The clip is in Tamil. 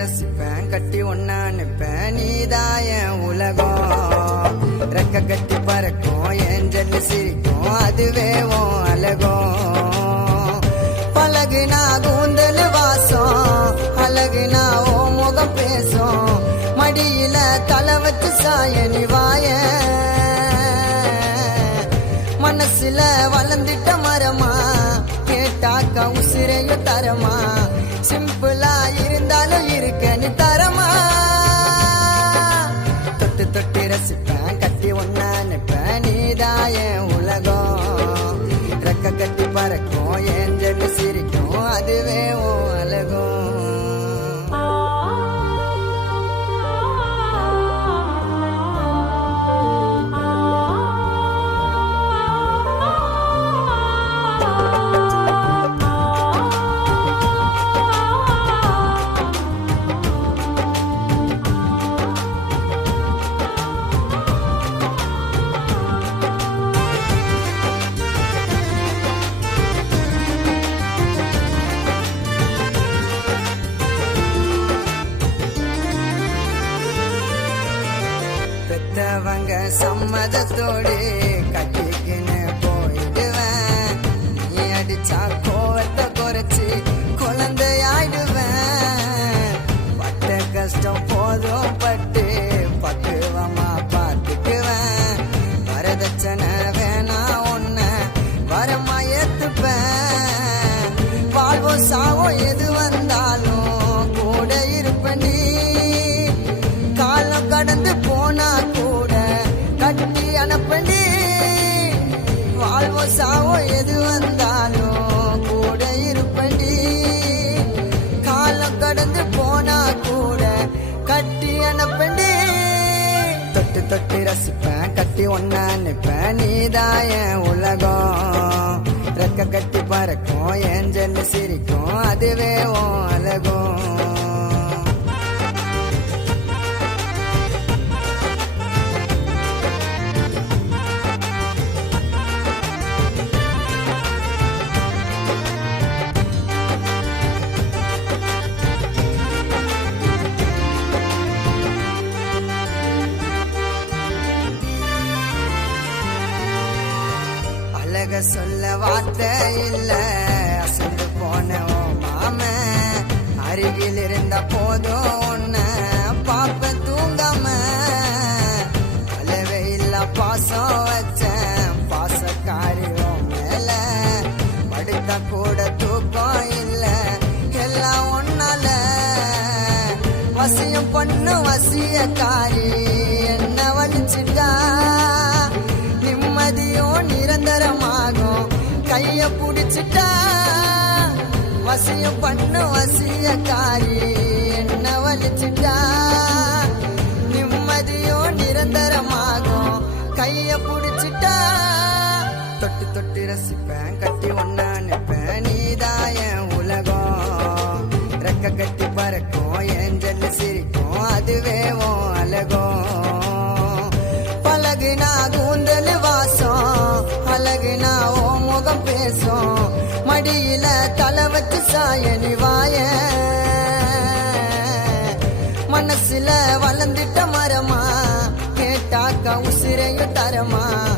ரசிப்பேன் கட்டி ஒன்னா நிப்பேன். நீதான் என் உலகம். ரெக்க கட்டி பறக்கும் என் ஜல்லு சிரிக்கும். அதுவே உன் அழகும். பழகுனா கூந்தல் வாசம் அழகுனா ஓ முகம் பேசும். மடியில தலை வச்சு சாயனி வாய மனசுல வளர்ந்துட்ட மரமா. கேட்டாக்கா உசிரையும் தரமா? சிம்பிளா இருந்தாலும் இருக்கன்னு தர வந்தவங்க சம்மதத்தோடு கட்டிக்கின்னு போயிடுவேன். நீ அடிச்சா சாவோ எது வந்தாலும் கூட இருப்பண்டி. காலம் கடந்து போனா கூட கட்டி அனுப்பண்டி. தொட்டு தொட்டு ரசிப்பேன் கட்டி ஒன்னா நிப்பேன். நீதான் என் உலகம். ரெக்க கட்டி பறக்கும் என் ஜென்னு சிரிக்கும். அதுவே அழக சொல்ல வார்த்தை இல்ல. அசந்து போன ஓ மாம அருகில் இருந்த போதும் உன்ன பாப்ப தூங்காம. அளவே இல்ல பாசம் வச்சேன் பாசக்காரி மேல. படுத்த கூட தூக்கம் இல்ல எல்லாம் ஒன்னால வசியம் பொண்ணு வசியக்காரி என்ன வலிச்சுட்டா? கைய புடிச்சிட்டா வசியம் பண்ண வசிய காரி என்ன வலிச்சிட்டா? நிம்மதியோ நிரந்தரமாகும் கைய புடிச்சிட்டா. தொட்டு தொட்டு ரசிப்பேன் கட்டி ஒன்னா நிப்பேன் நீதான் என் உலகம். ரெக்க கட்டி பறக்கும் என் ஜல்லு சிரிக்கும் அதுவே உன் அழகும். பழகுனா பேசும். மடியில தலை வச்சு சாயணி வாய. மனசுல வளர்ந்துட்ட மரமா. கேட்டாக்கா உசிரையும் தரமா.